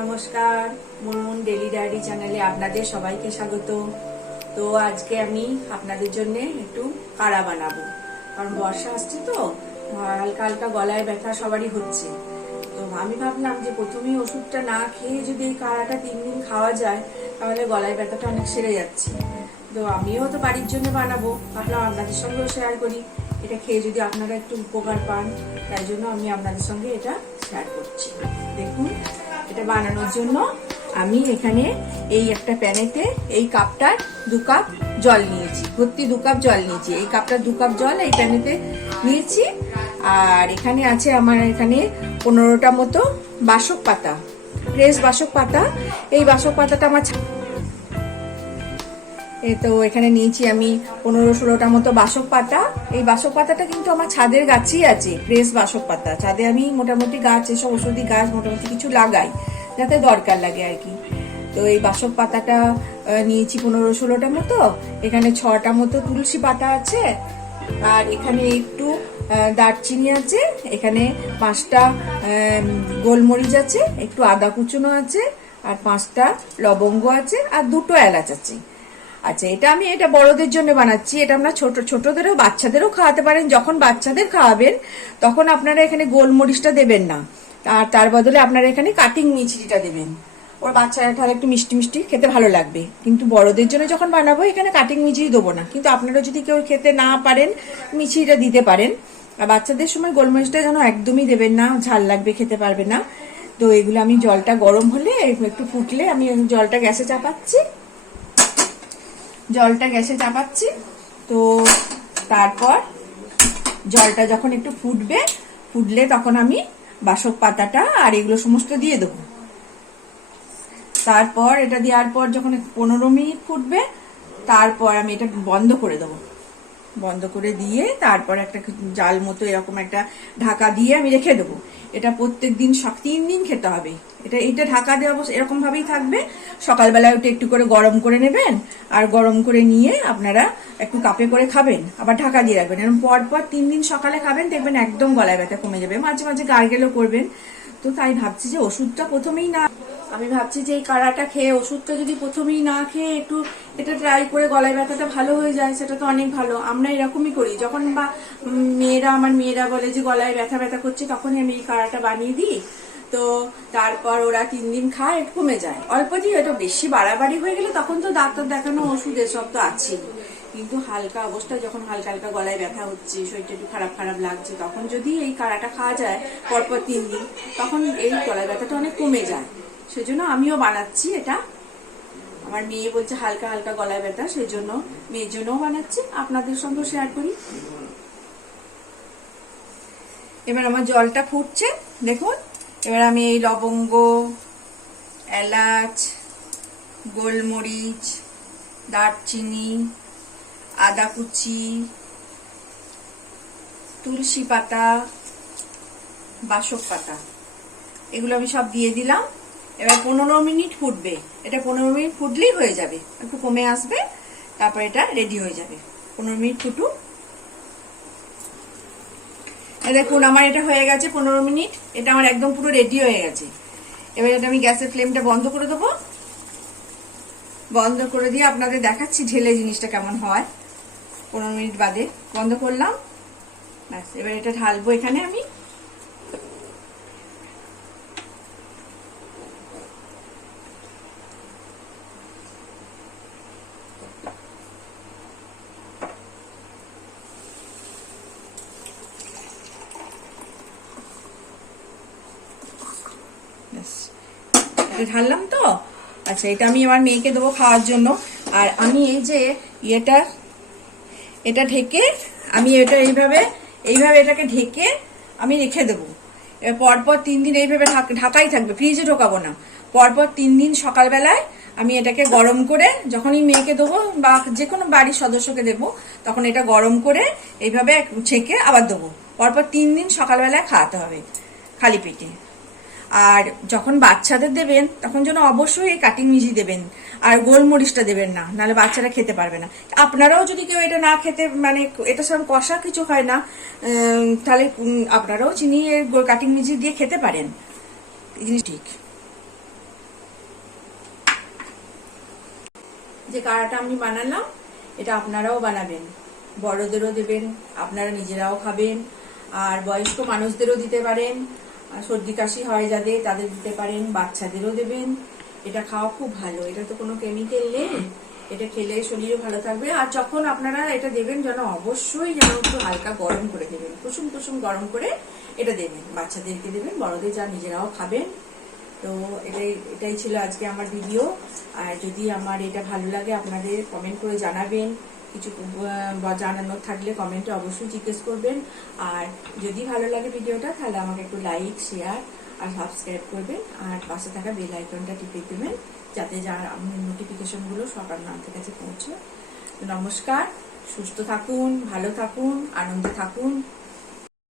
নমস্কার, মন daily diary চ্যানেলে আপনাদের সবাইকে স্বাগত। তো আজকে আমি আপনাদের জন্য একটু কাড়া বানাবো, কারণ বর্ষা আসছে তো হালকা হালকা গলায় ব্যথা সবারই হচ্ছে। তো আমি ভাবলাম যে প্রথমেই ওষুধটা না খেয়ে যদি এই কাড়াটা 3 দিন খাওয়া যায় তাহলে গলায় ব্যথাটা অনেক সেরে যাচ্ছে। তো আমিও তো বাড়ির জন্য বানাবো, ভাবলাম আপনাদের সঙ্গেও শেয়ার করি, এটা খেয়ে যদি আপনারা একটু উপকার পান, তাই জন্য আমি আপনাদের সঙ্গে এটা শেয়ার করছি। দেখুন, এটা বানানোর জন্য আমি এখানে এই একটা প্যানেতে এই কাপটার 2 কাপ জল নিয়েছি, ভর্তি 2 কাপ জল নিয়েছি। এই কাপটার 2 কাপ জল এই প্যানেতে নিয়েছি। আর এখানে আছে আমার এখানে 15টা মতো বাসক পাতা, ফ্রেশ বাসক পাতা। এই বাসক পাতাটা আমার তো এখানে নিয়েছি আমি 15-16টা মতো বাসক পাতা। এই বাসক পাতাটা কিন্তু আমার ছাদের গাছই আছে, ফ্রেশ বাসক পাতা। ছাদে আমি মোটামুটি গাছ, এসব ওষুধি গাছ মোটামুটি কিছু লাগাই, যাতে দরকার লাগে আর কি। তো এই বাসক পাতাটা নিয়েছি 15-16টা মতো। এখানে 6টা মতো তুলসী পাতা আছে, আর এখানে একটু দারচিনি আছে, এখানে 5টা গোলমরিচ আছে, একটু আদা কুচনো আছে, আর 5টা লবঙ্গ আছে, আর 2টো এলাচ আছে। আচ্ছা, এটা বড়দের জন্য বানাচ্ছি। এটা আমরা ছোটদেরও বাচ্চাদেরও খাওয়াতে পারেন। যখন বাচ্চাদের খাওয়াবেন তখন আপনারা এখানে গোলমরিচটা দেবেন না, আর তার বদলে আপনারা এখানে কাটিং মিছরিটা দেবেন। ওর বাচ্চারা তাহলে একটু মিষ্টি মিষ্টি খেতে ভালো লাগবে। কিন্তু বড়দের জন্য যখন বানাবো এখানে কাটিং মিছরি দেবো না, কিন্তু আপনারা যদি কেউ খেতে না পারেন মিছরিটা দিতে পারেন। আর বাচ্চাদের সময় গোলমরিচটা যেন একদমই দেবেন না, ঝাল লাগবে, খেতে পারবে না। তো এগুলো আমি জলটা গরম হলে একটু ফুটলে আমি জলটা গ্যাসে চাপাচ্ছি। তো তারপর জলটা যখন একটু ফুটলে তখন আমি বাসক পাতাটা আর এগুলো সমস্ত দিয়ে দেবো। তারপর এটা দেওয়ার পর যখন 15 মিনিট ফুটবে, তারপর আমি এটা বন্ধ করে দেবো। বন্ধ করে দিয়ে তারপর একটা জাল মতো এরকম একটা ঢাকা দিয়ে আমি রেখে দেবো। এটা প্রত্যেক দিন 3 দিন খেতে হবে। এটা ঢাকা দেওয়া এরকম ভাবেই থাকবে। সকালবেলা ওটা একটু করে গরম করে নেবেন, আর গরম করে নিয়ে আপনারা একটু কাপে করে খাবেন, আবার ঢাকা দিয়ে রাখবেন। এরকম পর 3 দিন সকালে খাবেন, দেখবেন একদম গলায় ব্যথা কমে যাবে। মাঝে মাঝে গার্গেলও করবেন। তো তাই ভাবছি যে ওষুধটা প্রথমেই না, আমি ভাবছি যে এই কাড়াটা খেয়ে ওষুধটা যদি প্রথমেই না খেয়ে একটু এটা ট্রাই করে গলায় ব্যথাটা ভালো হয়ে যায়, সেটা তো অনেক ভালো। আমরা এরকমই করি, যখন বা আমার মেয়েরা বলে যে গলায় ব্যথা ব্যথা করছে, তখনই আমি এই কাড়াটা বানিয়ে দিই। তো তারপর ওরা 3 দিন খায়, কমে যায় অল্প দিয়ে। এটা বেশি বাড়াবাড়ি হয়ে গেলে তখন তো ডাক্তার দেখানো, ওষুধ এসব তো আছেই। কিন্তু হালকা অবস্থায় যখন হালকা হালকা গলায় ব্যথা হচ্ছে, শরীরটা একটু খারাপ খারাপ লাগছে, তখন যদি এই কাড়াটা খাওয়া যায় পরপর 3 দিন, তখন এই গলায় ব্যথাটা অনেক কমে যায়। সেজন্য আমিও বানাচ্ছি এটা। আমার মেয়ে বলছে হালকা হালকা গলায় ব্যথা, সেজন্য মেয়ের জন্যও বানাচ্ছি, আপনাদের সঙ্গে শেয়ার করি। এবার আমার জলটা ফুটছে, দেখুন। এবার আমি এই লবঙ্গ, এলাচ, গোলমরিচ, দারচিনি, আদা কুচি, তুলসী পাতা, বাসক পাতা, এগুলো আমি সব দিয়ে দিলাম। এবার 15 মিনিট ফুটবে। এটা 15 মিনিট ফুটলেই হয়ে যাবে, একটু কমে আসবে, তারপর এটা রেডি হয়ে যাবে। 15 মিনিট ফুটুক। দেখুন আমার এটা হয়ে গেছে 15 মিনিট। এটা আমার একদম পুরো রেডি হয়ে গেছে। এবার এটা আমি গ্যাসের ফ্লেমটা বন্ধ করে দেবো। বন্ধ করে দিয়ে আপনাদের দেখাচ্ছি ঢেলে জিনিসটা কেমন হয়। 15 মিনিট বাদে বন্ধ করলাম। ব্যাস, এবার এটা ঢালবো এখানে আমি। ঢাললাম তো। আচ্ছা, এটা আমি আমার মেয়েকে দেবো খাওয়ার জন্য। আর আমি এই যে এটা ঢেকে আমি এটা এইভাবে এটাকে ঢেকে আমি রেখে দেবো। পরপর 3 দিন এইভাবে ঢাকাই থাকবে, ফ্রিজে ঢোকাবো না। পরপর 3 দিন সকালবেলায় আমি এটাকে গরম করে, যখনই মেয়েকে দেবো বা যে কোনো বাড়ির সদস্যকে দেবো, তখন এটা গরম করে এইভাবে ছেঁকে আবার দেবো। পরপর 3 দিন সকালবেলায় খাওয়াতে হবে খালি পেটে। আর যখন বাচ্চাদের দেবেন তখন যেন অবশ্যই এই কাটিং মিশি দেবেন, আর গোলমরিচটা দেবেন না, নাহলে বাচ্চারা খেতে পারবে না। আপনারাও যদি কেউ এটা না খেতে, মানে এটা সব কষা কিছু হয় না, তাহলে আপনারাও চিনি কাটিং মিশি দিয়ে খেতে পারেন। এই জিনিস ঠিক। যে কাড়াটা আমি বানালাম এটা আপনারাও বানাবেন, বড়দেরও দেবেন, আপনারা নিজেরাও খাবেন, আর বয়স্ক মানুষদেরও দিতে পারেন, সর্দি কাশি হয় যাদের তাদের দিতে পারেন, বাচ্চাদেরও দেবেন। এটা খাওয়া খুব ভালো, এটা তো কোনো কেমিক্যাল নেই, এটা খেলে শরীরও ভালো থাকবে। আর যখন আপনারা এটা দেবেন যেন অবশ্যই যেন একটু হালকা গরম করে দেবেন, কুসুম কুসুম গরম করে এটা দেবেন, বাচ্চাদেরকে দেবেন, বড়দের যা নিজেরাও খাবেন। তো এটাই ছিল আজকে আমার ভিডিও। আর যদি আমার এটা ভালো লাগে আপনাদের কমেন্ট করে জানাবেন, কিছু জানানোর থাকলে কমেন্টে অবশ্যই জিজ্ঞেস করবেন। আর যদি ভালো লাগে ভিডিওটা তাহলে আমাকে একটু লাইক, শেয়ার আর সাবস্ক্রাইব করবেন, আর পাশে থাকা বেল আইকনটা টিপে দেবেন যাতে নোটিফিকেশনগুলো সবার আপনাদের কাছে পৌঁছে। নমস্কার, সুস্থ থাকুন, ভালো থাকুন, আনন্দে থাকুন।